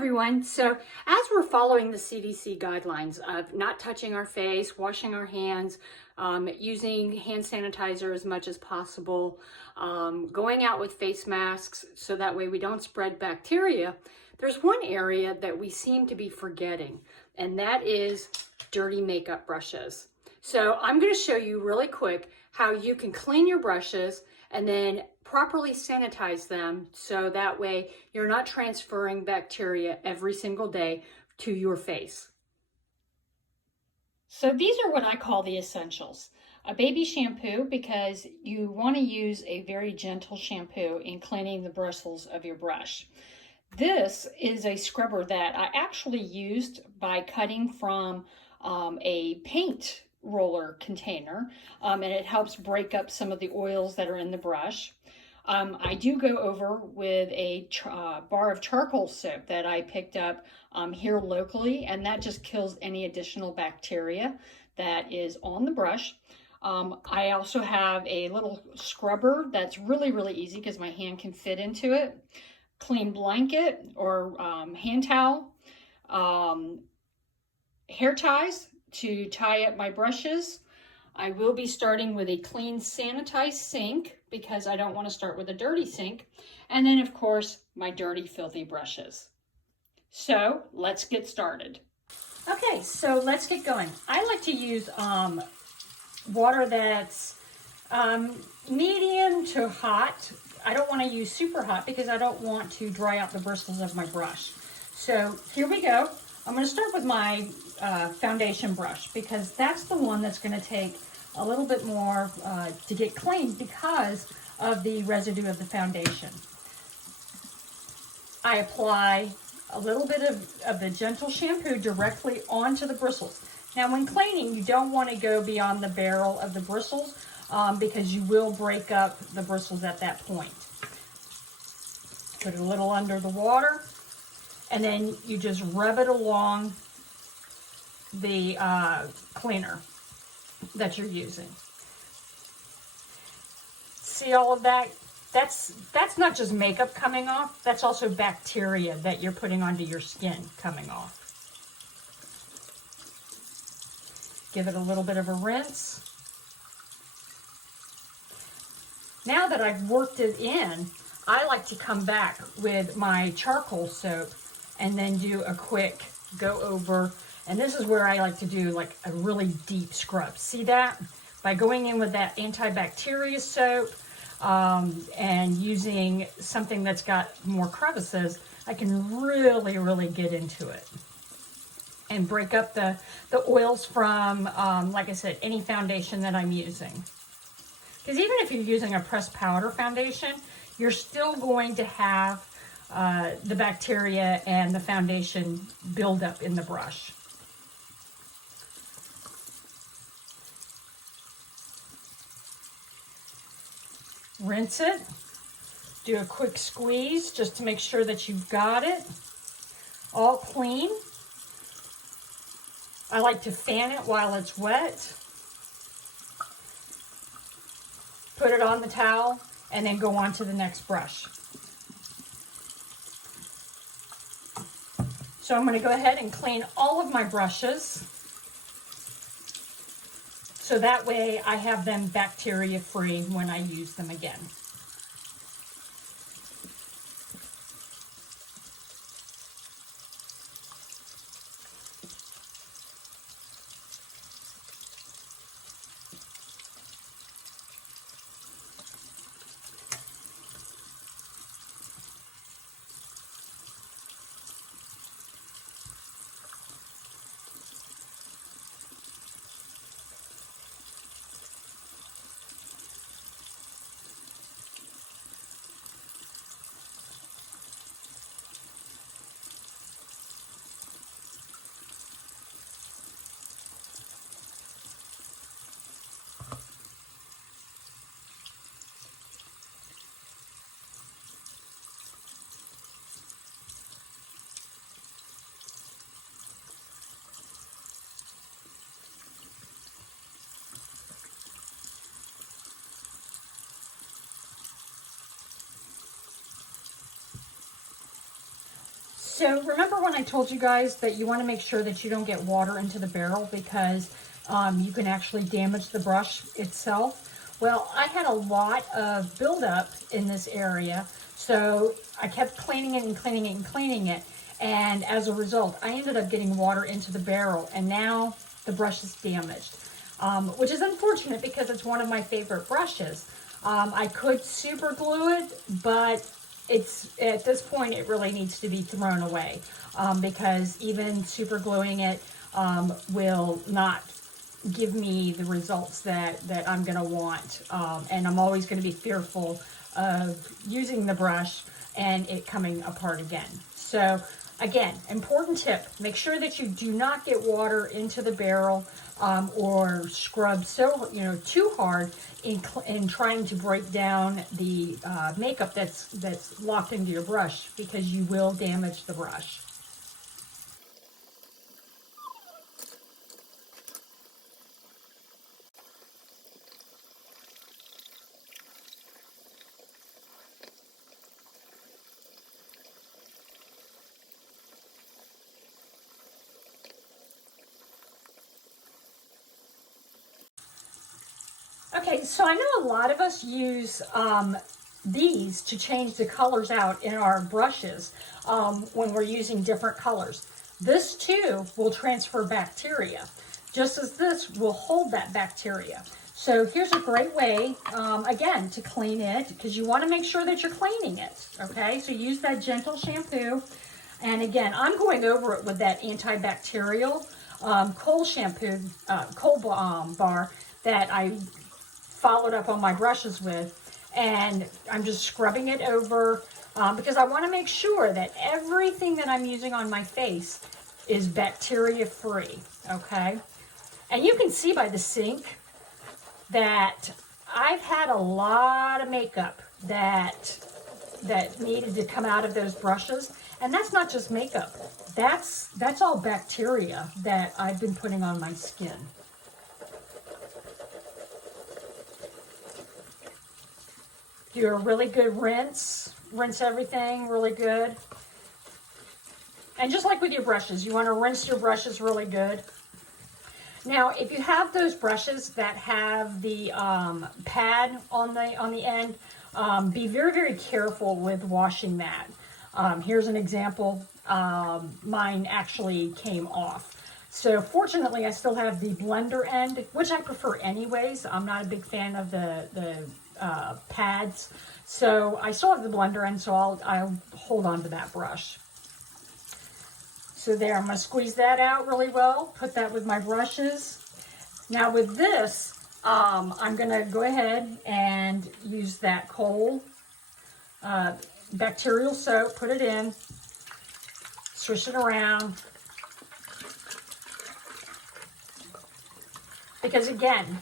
everyone. So as we're following the CDC guidelines of not touching our face, washing our hands, using hand sanitizer as much as possible, going out with face masks so that way we don't spread bacteria, there's one area that we seem to be forgetting, and that is dirty makeup brushes. So I'm going to show you really quick how you can clean your brushes and then properly sanitize them so that way you're not transferring bacteria every single day to your face. So these are what I call the essentials. A baby shampoo, because you want to use a very gentle shampoo in cleaning the bristles of your brush. This is a scrubber that I actually used by cutting from a paint roller container, and it helps break up some of the oils that are in the brush. I do go over with a bar of charcoal soap that I picked up here locally, and that just kills any additional bacteria that is on the brush. I also have a little scrubber that's really easy because my hand can fit into it. Clean blanket or hand towel, hair ties to tie up my brushes. I will be starting with a clean sanitized sink because I don't want to start with a dirty sink. And then of course, my dirty filthy brushes. So let's get started. Okay, so let's get going. I like to use water that's medium to hot. I don't want to use super hot because I don't want to dry out the bristles of my brush. So here we go. I'm going to start with my foundation brush because that's the one that's going to take a little bit more to get clean because of the residue of the foundation. I apply a little bit of the gentle shampoo directly onto the bristles. Now when cleaning, you don't want to go beyond the barrel of the bristles because you will break up the bristles at that point. Put it a little under the water, and then you just rub it along the cleaner that you're using. See all of that? That's not just makeup coming off, that's also bacteria that you're putting onto your skin coming off. Give it a little bit of a rinse. Now that I've worked it in, I like to come back with my charcoal soap and then do a quick go over. And this is where I like to do like a really deep scrub. See that? By going in with that antibacterial soap and using something that's got more crevices, I can really get into it and break up the oils from, like I said, any foundation that I'm using. Because even if you're using a pressed powder foundation, you're still going to have the bacteria and the foundation build up in the brush. Rinse it. Do a quick squeeze just to make sure that you've got it all clean. I like to fan it while it's wet. Put it on the towel and then go on to the next brush. So I'm going to go ahead and clean all of my brushes so that way I have them bacteria free when I use them again. So remember when I told you guys that you want to make sure that you don't get water into the barrel because you can actually damage the brush itself? Well, I had a lot of buildup in this area, so I kept cleaning it and cleaning it and cleaning it, and as a result, I ended up getting water into the barrel, and now the brush is damaged, which is unfortunate because it's one of my favorite brushes. I could super glue it, but it's at this point it really needs to be thrown away because even super gluing it will not give me the results that I'm gonna want, and I'm always gonna be fearful of using the brush and it coming apart again. So again, important tip, make sure that you do not get water into the barrel or scrub so too hard in trying to break down the makeup that's locked into your brush, because you will damage the brush. Okay, so I know a lot of us use these to change the colors out in our brushes when we're using different colors. This too will transfer bacteria, just as this will hold that bacteria. So here's a great way, again, to clean it, because you want to make sure that you're cleaning it, okay? So use that gentle shampoo. And again, I'm going over it with that antibacterial Kohl shampoo, Kohl bar that I followed up on my brushes with, and I'm just scrubbing it over because I want to make sure that everything that I'm using on my face is bacteria free, okay? And you can see by the sink that I've had a lot of makeup that needed to come out of those brushes, and that's not just makeup, that's all bacteria that I've been putting on my skin. Do a really good rinse everything really good. And just like with your brushes, you want to rinse your brushes really good. Now, if you have those brushes that have the pad on the end, be very, very careful with washing that. Here's an example. Mine actually came off. So fortunately, I still have the blender end, which I prefer anyways. I'm not a big fan of the pads. So I still have the blender end, so I'll hold on to that brush. So there, I'm going to squeeze that out really well, put that with my brushes. Now with this, I'm going to go ahead and use that Kohl bacterial soap, put it in, swish it around. Because again,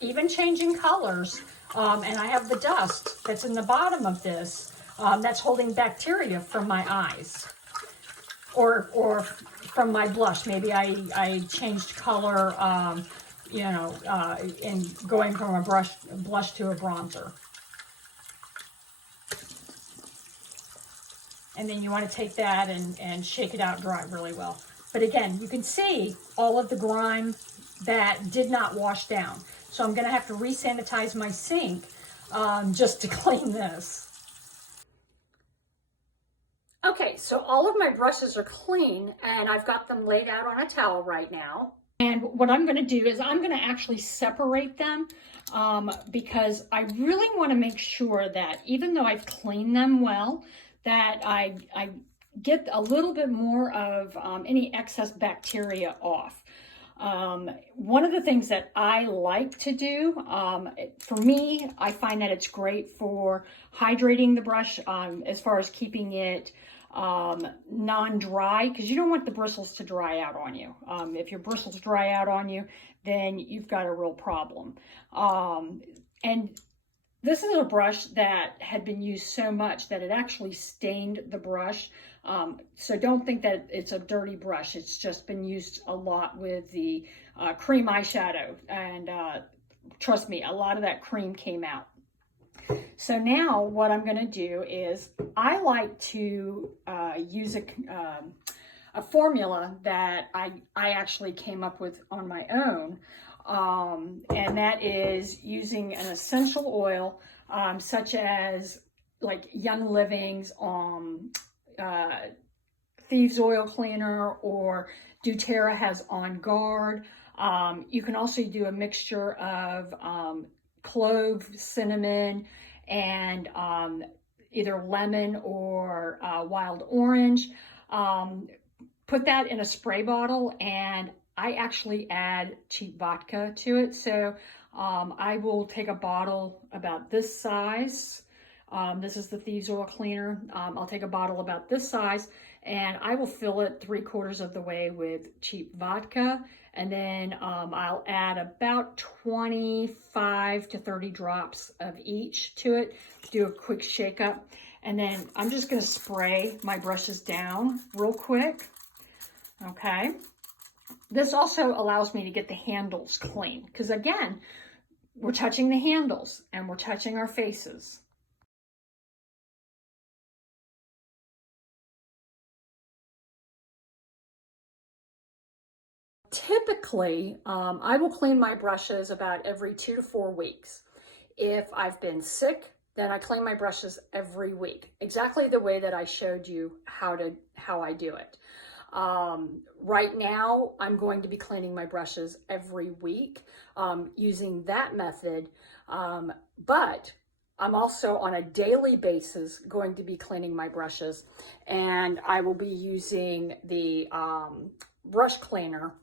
even changing colors, and I have the dust that's in the bottom of this, that's holding bacteria from my eyes. Or from my blush. Maybe I changed color, in going from a blush to a bronzer. And then you want to take that and shake it out and dry really well. But again, you can see all of the grime that did not wash down. So I'm going to have to re-sanitize my sink just to clean this. Okay, so all of my brushes are clean, and I've got them laid out on a towel right now. And what I'm going to do is I'm going to actually separate them because I really want to make sure that even though I've cleaned them well, that I get a little bit more of any excess bacteria off. One of the things that I like to do, for me, I find that it's great for hydrating the brush as far as keeping it non-dry, because you don't want the bristles to dry out on you. If your bristles dry out on you, then you've got a real problem. And this is a brush that had been used so much that it actually stained the brush. So don't think that it's a dirty brush. It's just been used a lot with the cream eyeshadow. And trust me, a lot of that cream came out. So now what I'm going to do is I like to use a formula that I actually came up with on my own. And that is using an essential oil such as like Young Living's Thieves Oil Cleaner, or doTERRA has On Guard. You can also do a mixture of clove, cinnamon, and either lemon or wild orange. Put that in a spray bottle, and I actually add cheap vodka to it. So I will take a bottle about this size. This is the Thieves Oil Cleaner. I'll take a bottle about this size, and I will fill it 3/4 of the way with cheap vodka. And then I'll add about 25 to 30 drops of each to it. Do a quick shake up. And then I'm just going to spray my brushes down real quick. Okay. This also allows me to get the handles clean, because again, we're touching the handles and we're touching our faces. Typically, I will clean my brushes about every 2 to 4 weeks. If I've been sick, then I clean my brushes every week, exactly the way that I showed you how I do it. Right now, I'm going to be cleaning my brushes every week using that method, but I'm also on a daily basis going to be cleaning my brushes, and I will be using the brush cleaner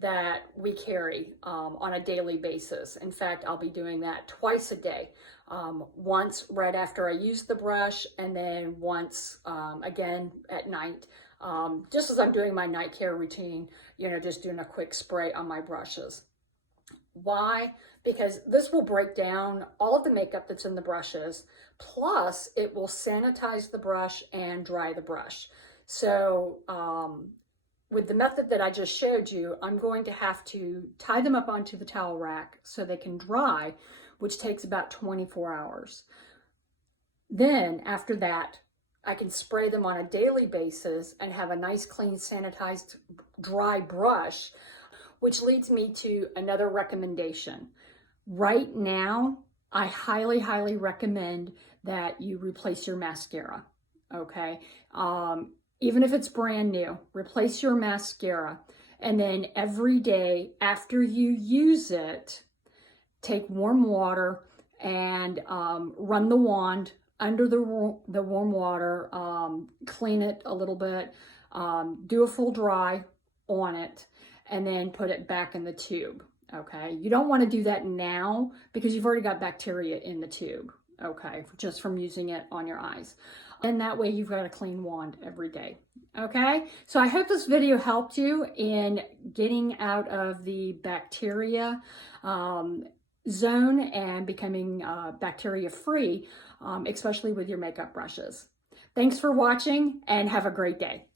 that we carry on a daily basis. In fact, I'll be doing that twice a day. Once right after I use the brush, and then once again at night, just as I'm doing my night care routine, just doing a quick spray on my brushes. Why? Because this will break down all of the makeup that's in the brushes, plus it will sanitize the brush and dry the brush. So with the method that I just showed you, I'm going to have to tie them up onto the towel rack so they can dry, which takes about 24 hours. Then after that, I can spray them on a daily basis and have a nice, clean, sanitized, dry brush, which leads me to another recommendation. Right now, I highly, highly recommend that you replace your mascara, okay? Even if it's brand new, replace your mascara. And then every day after you use it, take warm water and run the wand under the warm water, clean it a little bit, do a full dry on it, and then put it back in the tube, okay? You don't want to do that now because you've already got bacteria in the tube, okay, just from using it on your eyes. And that way you've got a clean wand every day, okay? So I hope this video helped you in getting out of the bacteria zone and becoming bacteria free, especially with your makeup brushes. Thanks for watching and have a great day.